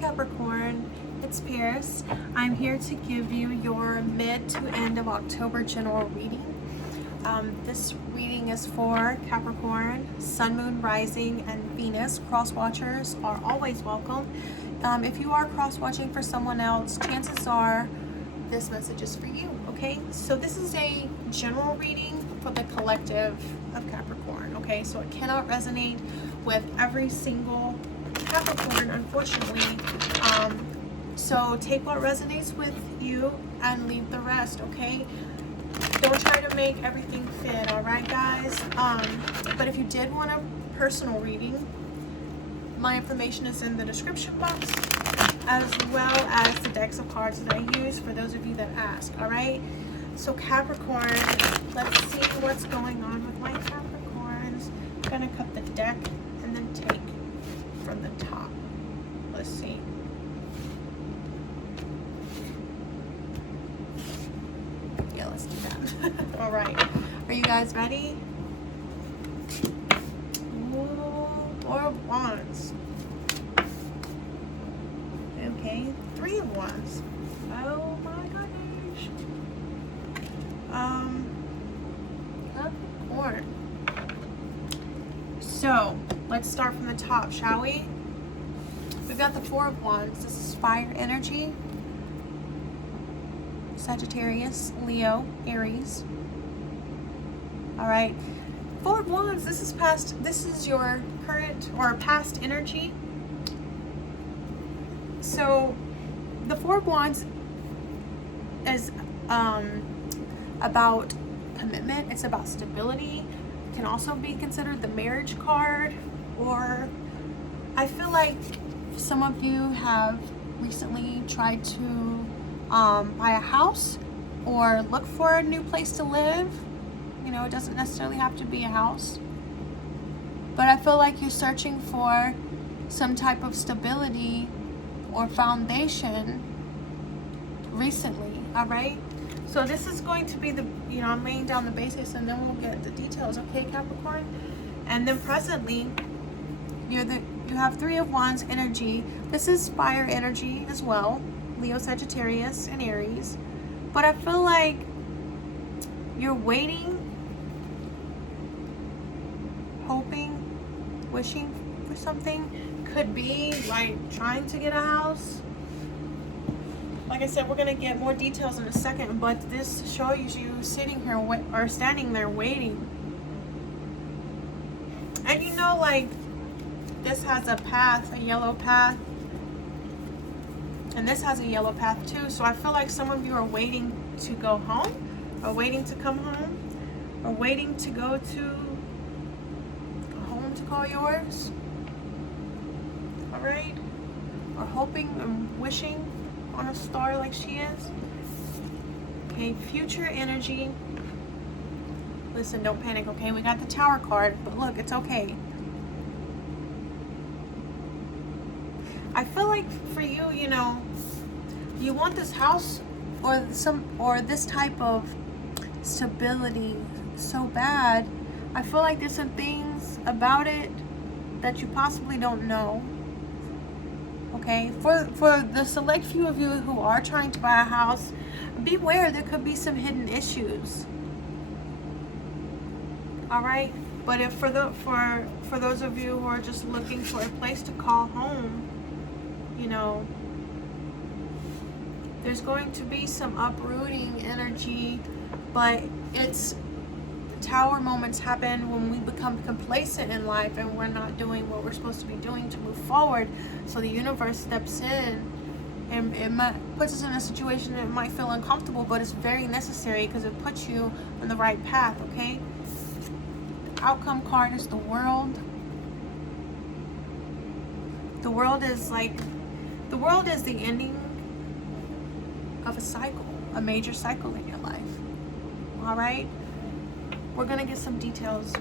Capricorn, it's Paris. I'm here to give you your mid to end of October general reading. This reading is for Capricorn, Sun, Moon, Rising, and Venus. Cross watchers are always welcome. If you are cross watching for someone else, chances are this message is for you, okay? So this is a general reading for the collective of Capricorn, okay? So it cannot resonate with every single Capricorn, unfortunately. So take what resonates with you and leave the rest, okay? Don't try to make everything fit, all right, guys? But if you did want a personal reading, my information is in the description box, as well as the decks of cards that I use for those of you that ask, all right? So Capricorn, let's see what's going on with my Capricorns. I'm gonna cut the deck and then take from the top. Let's see. Yeah, let's do that. All right, are you guys ready? Ooh, Four of Wands. Okay, Three of Wands. Oh my gosh. Capricorn. So let's start from the top, shall we? We've got the Four of Wands. This is fire energy. Sagittarius, Leo, Aries. All right. Four of Wands. This is your current or past energy. So the Four of Wands is about commitment. It's about stability. It can also be considered the marriage card, or I feel like some of you have recently tried to buy a house or look for a new place to live. You know, it doesn't necessarily have to be a house, but I feel like you're searching for some type of stability or foundation recently, all right? So this is going to be the, I'm laying down the basis and then we'll get the details, okay, Capricorn? And then presently, you have Three of Wands energy. This is fire energy as well, Leo, Sagittarius, and Aries. But I feel like you're waiting, hoping, wishing for something. Could be like trying to get a house. Like I said, we're gonna get more details in a second, but this shows you sitting here or standing there waiting. And like this has a path, a yellow path, and this has a yellow path too. So I feel like some of you are waiting to go home, or waiting to come home, or waiting to go to a home to call yours. All right, or hoping and wishing on a star like she is. Okay, future energy. Listen, don't panic, okay? We got the Tower card, but look, it's okay. I feel like for you, you want this house or this type of stability so bad. I feel like there's some things about it that you possibly don't know. Okay, for the select few of you who are trying to buy a house, beware, there could be some hidden issues. All right, but if for those of you who are just looking for a place to call home, there's going to be some uprooting energy, but Tower moments happen when we become complacent in life and we're not doing what we're supposed to be doing to move forward. So the universe steps in and puts us in a situation that might feel uncomfortable, but it's very necessary because it puts you on the right path, okay? The outcome card is the World. The World is the ending of a cycle, a major cycle in your life. All right? We're going to get some details.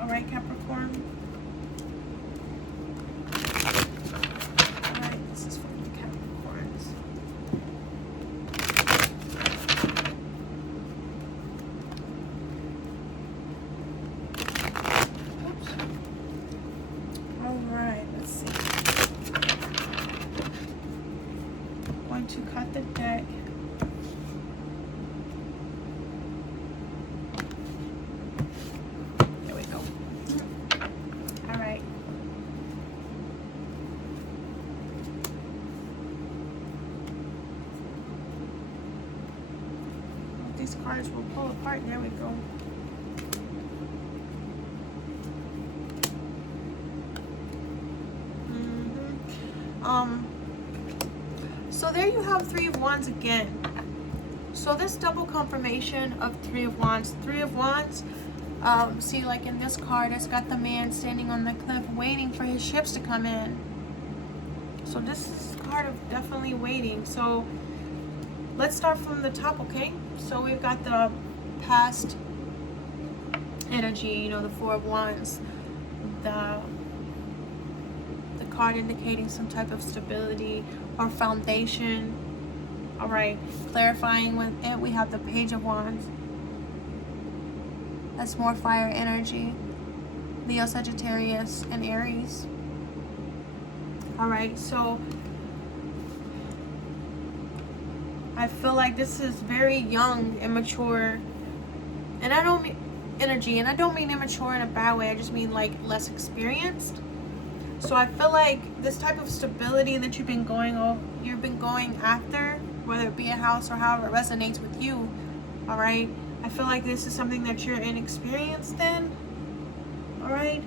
All right, Capricorn? All right, this is for the Capricorns. Oops. All right, let's see. to cut the deck. There we go. All right. These cards will pull apart. There we go. So there you have Three of Wands again. So this double confirmation of Three of Wands. Three of Wands, see, like in this card, it's got the man standing on the cliff waiting for his ships to come in. So this is a card of definitely waiting. So let's start from the top, okay? So we've got the past energy, you know, the Four of Wands, the card indicating some type of stability or foundation. All right, clarifying with it, we have the Page of Wands. That's more fire energy. Leo, Sagittarius, and Aries. All right, so I feel like this is very young, immature, and I don't mean energy, and I don't mean immature in a bad way. I just mean like less experienced. So I feel like this type of stability that you've been going after, whether it be a house or however it resonates with you, all right? I feel like this is something that you're inexperienced in, all right?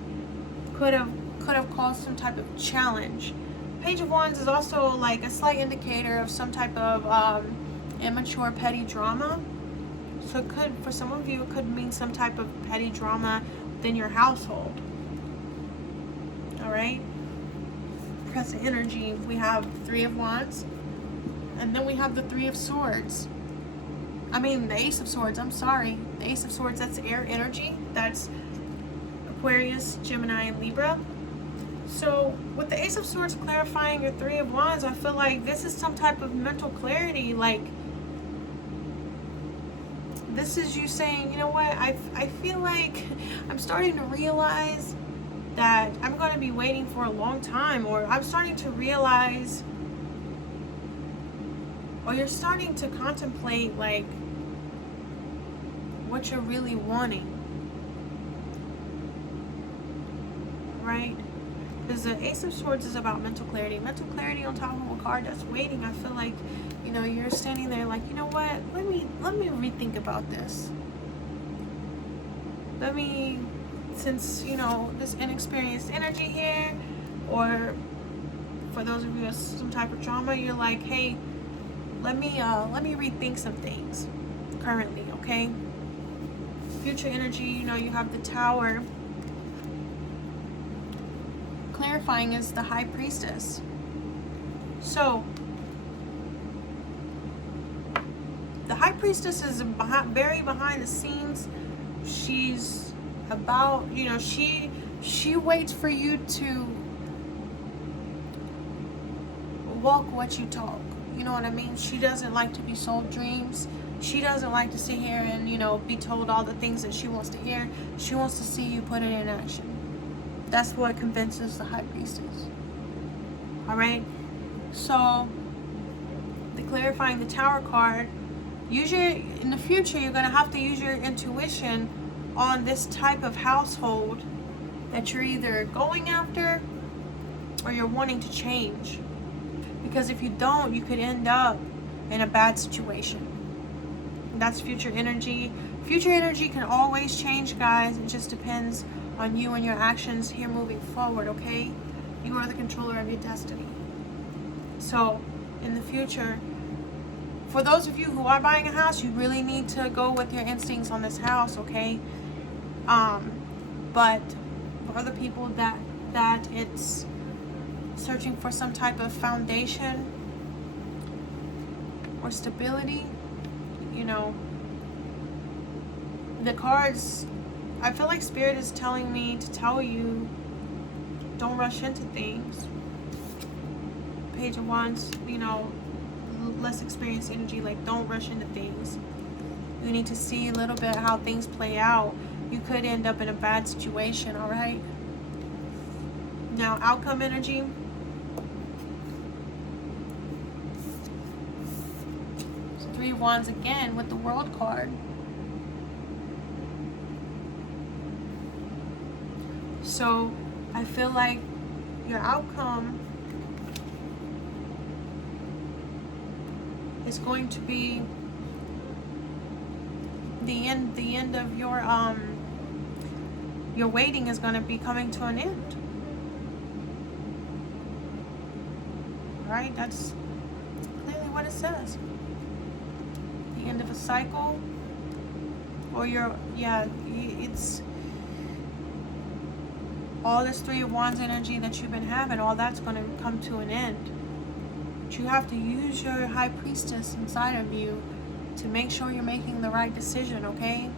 Could have caused some type of challenge. Page of Wands is also like a slight indicator of some type of immature petty drama. So it could, for some of you, it could mean some type of petty drama within your household. All right, present energy, we have Three of Wands, and then we have the Three of Swords. I mean, the Ace of Swords, I'm sorry. The Ace of Swords, that's air energy. That's Aquarius, Gemini, and Libra. So with the Ace of Swords clarifying your Three of Wands, I feel like this is some type of mental clarity. Like, this is you saying, you know what, I feel like I'm starting to realize that I'm going to be waiting for a long time, or I'm starting to realize, or you're starting to contemplate like what you're really wanting, right? Because the Ace of Swords is about mental clarity on top of a card that's waiting. I feel like, you know, you're standing there like, you know what, let me rethink about this. Since, you know, this inexperienced energy here, or for those of you with some type of trauma, you're like, hey, let me rethink some things currently, okay? Future energy, you know, you have the Tower. Clarifying is the High Priestess. So the High Priestess is very behind the scenes. She's about, you know, she waits for you to walk what you talk. You know what I mean? She doesn't like to be sold dreams. She doesn't like to sit here and, you know, be told all the things that she wants to hear. She wants to see you put it in action. That's what convinces the High Priestess. All right? So, the clarifying the Tower card, in the future, you're going to have to use your intuition on this type of household that you're either going after or you're wanting to change. Because if you don't, you could end up in a bad situation. That's future energy. Future energy can always change, guys. It just depends on you and your actions here moving forward, okay? You are the controller of your destiny. So, in the future, for those of you who are buying a house, you really need to go with your instincts on this house, okay? But for other people that it's searching for some type of foundation or stability, you know, the cards, I feel like Spirit is telling me to tell you, don't rush into things. Page of Wands, you know, less experienced energy, like don't rush into things. You need to see a little bit how things play out. You could end up in a bad situation, all right? Now, outcome energy. of Wands again with the World card. So I feel like your outcome is going to be the end of your waiting is going to be coming to an end. Right? That's clearly what it says. The end of a cycle, or it's all this Three of Wands energy that you've been having, all that's going to come to an end. But you have to use your High Priestess inside of you to make sure you're making the right decision, okay?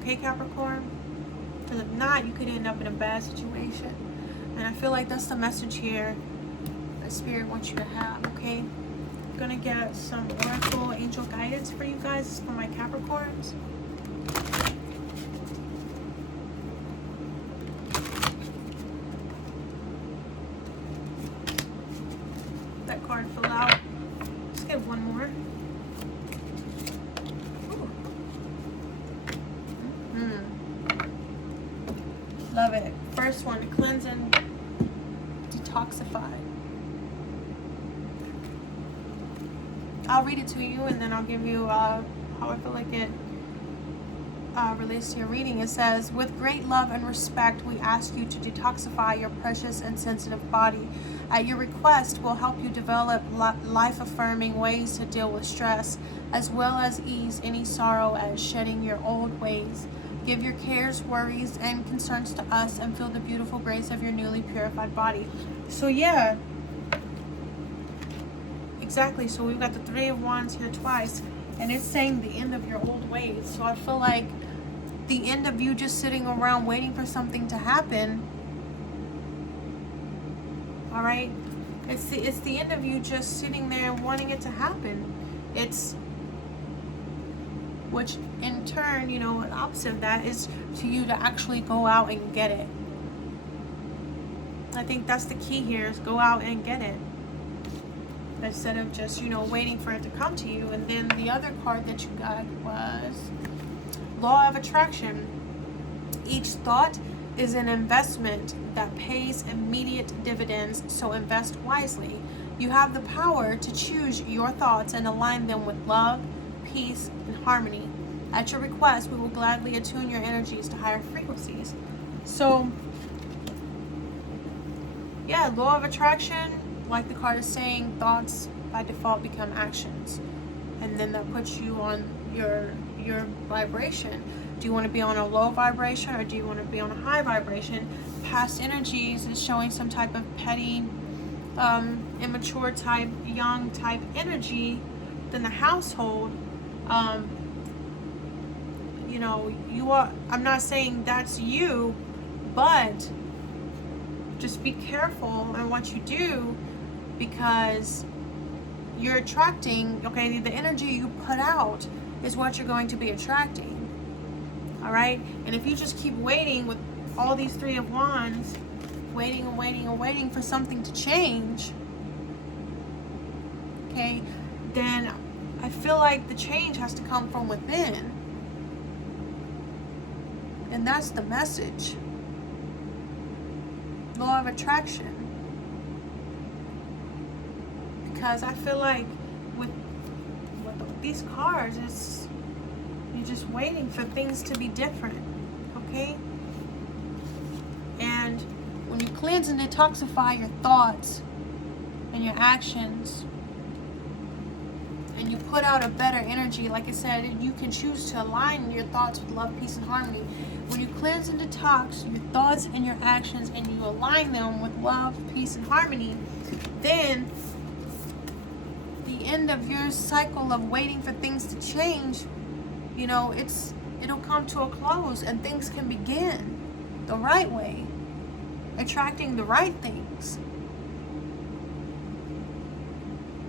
Okay, Capricorn? Because if not, you could end up in a bad situation. And I feel like that's the message here that Spirit wants you to have, okay? I'm going to get some Oracle Angel guidance for you guys. This is for my Capricorns. That card fell out. Let's get one more. Love it. First one, cleanse and detoxify. I'll read it to you and then I'll give you how I feel like it relates to your reading. It says, with great love and respect, we ask you to detoxify your precious and sensitive body. At your request, we'll help you develop life-affirming ways to deal with stress, as well as ease any sorrow at shedding your old ways. Give your cares, worries, and concerns to us and feel the beautiful grace of your newly purified body. So yeah, exactly. So we've got the Three of Wands here twice, and it's saying the end of your old ways. So I feel like the end of you just sitting around waiting for something to happen. All right, it's the end of you just sitting there wanting it to happen. It's, which in turn, you know, the opposite of that is to you to actually go out and get it. I think that's the key here, is go out and get it, instead of just, you know, waiting for it to come to you. And then the other card that you got was Law of Attraction. Each thought is an investment that pays immediate dividends, so invest wisely. You have the power to choose your thoughts and align them with love, peace, and harmony. At your request, we will gladly attune your energies to higher frequencies. So, yeah, Law of Attraction, like the card is saying, thoughts by default become actions. And then that puts you on your vibration. Do you want to be on a low vibration, or do you want to be on a high vibration? Past energies is showing some type of petty, immature type, young type energy. Then the household, you know, you are, I'm not saying that's you, but just be careful in what you do, because you're attracting, okay, the energy you put out is what you're going to be attracting. All right, and if you just keep waiting with all these Three of Wands, waiting and waiting and waiting for something to change, okay, then I feel like the change has to come from within. And that's the message. Law of Attraction. Because I feel like with these cards, it's, you're just waiting for things to be different, okay? And when you cleanse and detoxify your thoughts and your actions, and you put out a better energy, like I said, you can choose to align your thoughts with love, peace, and harmony. When you cleanse and detox your thoughts and your actions, and you align them with love, peace, and harmony, then the end of your cycle of waiting for things to change, you know, it'll come to a close, and things can begin the right way, attracting the right things,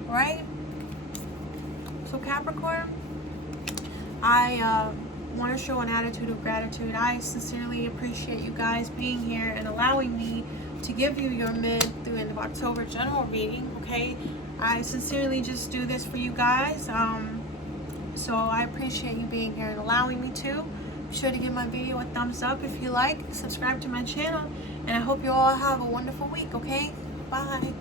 right? So Capricorn, I want to show an attitude of gratitude. I sincerely appreciate you guys being here and allowing me to give you your mid through end of October general reading, okay? I sincerely just do this for you guys. So I appreciate you being here and allowing me to. Be sure to give my video a thumbs up if you like, subscribe to my channel, and I hope you all have a wonderful week, okay? Bye.